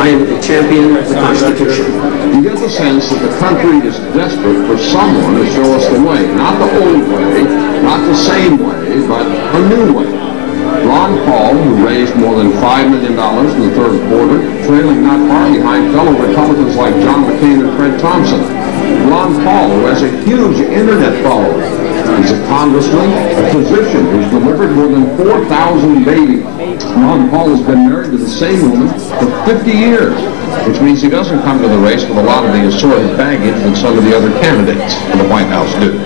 I champion the Constitution. You get the sense that the country is desperate for someone to show us the way. Not the old way, not the same way, but a new way. Ron Paul, who raised more than $5 million in the third quarter, trailing not far behind fellow Republicans like John McCain and Fred Thompson. Ron Paul, who has a huge internet following. He's a congressman, a physician who's delivered more than 4,000 babies. Ron Paul has been married to the same woman for 50 years, which means he doesn't come to the race with a lot of the assorted baggage that some of the other candidates in the White House do.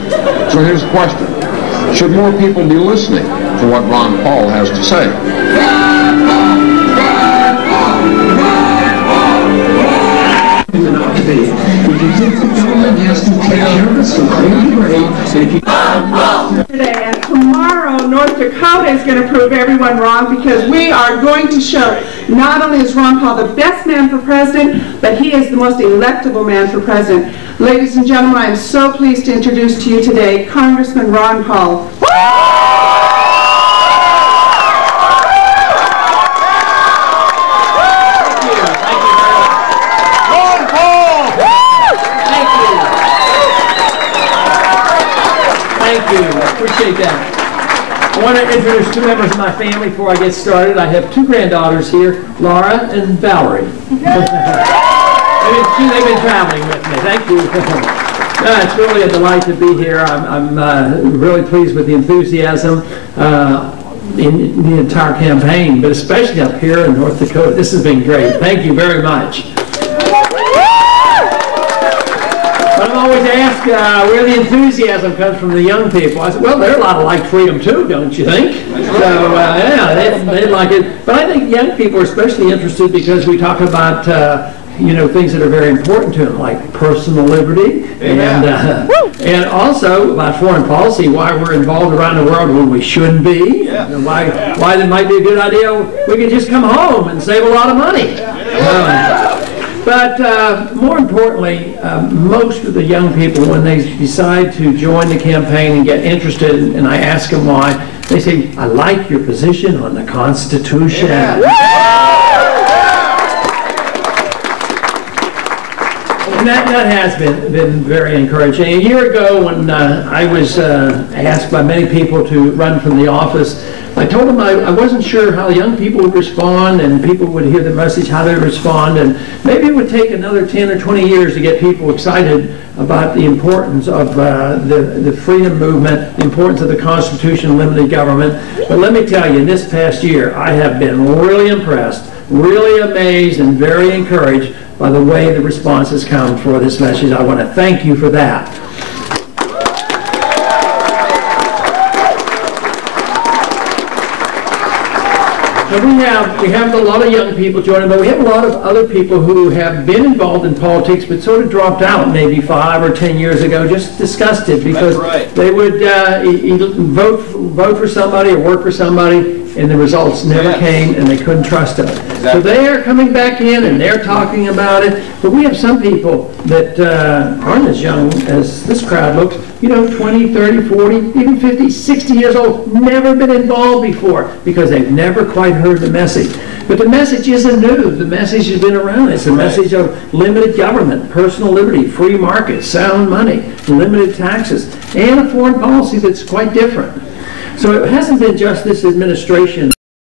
So here's the question. Should more people be listening to what Ron Paul has to say? Today and tomorrow, North Dakota is going to prove everyone wrong, because we are going to show not only is Ron Paul the best man for president, but he is the most electable man for president. Ladies and gentlemen, I am so pleased to introduce to you today Congressman Ron Paul. Appreciate that. I want to introduce two members of my family before I get started. I have two granddaughters here, Laura and Valerie. They've been traveling with me. Thank you. It's really a delight to be here. I'm really pleased with the enthusiasm in the entire campaign, but especially up here in North Dakota. This has been great. Thank you very much. I'm always asked where the enthusiasm comes from the young people. I said, well, they're a lot of like freedom too, don't you think? So, yeah, they like it. But I think young people are especially interested because we talk about, you know, things that are very important to them, like personal liberty, and also about foreign policy, why we're involved around the world when we shouldn't be, and why it might be a good idea we could just come home and save a lot of money. But more importantly, most of the young people, when they decide to join the campaign and get interested, and I ask them why, they say, I like your position on the Constitution. And that has been very encouraging. A year ago, when I was asked by many people to run from the office, I told them I wasn't sure how young people would respond, and people would hear the message, how they would respond, and maybe it would take another 10 or 20 years to get people excited about the importance of the freedom movement, the importance of the Constitution, limited government. But let me tell you, in this past year, I have been really impressed, really amazed, and very encouraged by the way the response has come for this message. I want to thank you for that. So we have a lot of young people joining, but we have a lot of other people who have been involved in politics but sort of dropped out maybe 5 or 10 years ago, just disgusted because they would vote for somebody or work for somebody, and the results never came, and they couldn't trust them. So they are coming back in, and they're talking about it. But we have some people that aren't as young as this crowd looks, you know, 20, 30, 40, even 50, 60 years old, never been involved before because they've never quite heard the message. But the message isn't new. The message has been around. It's a message of limited government, personal liberty, free market, sound money, limited taxes, and a foreign policy that's quite different. So it hasn't been just this administration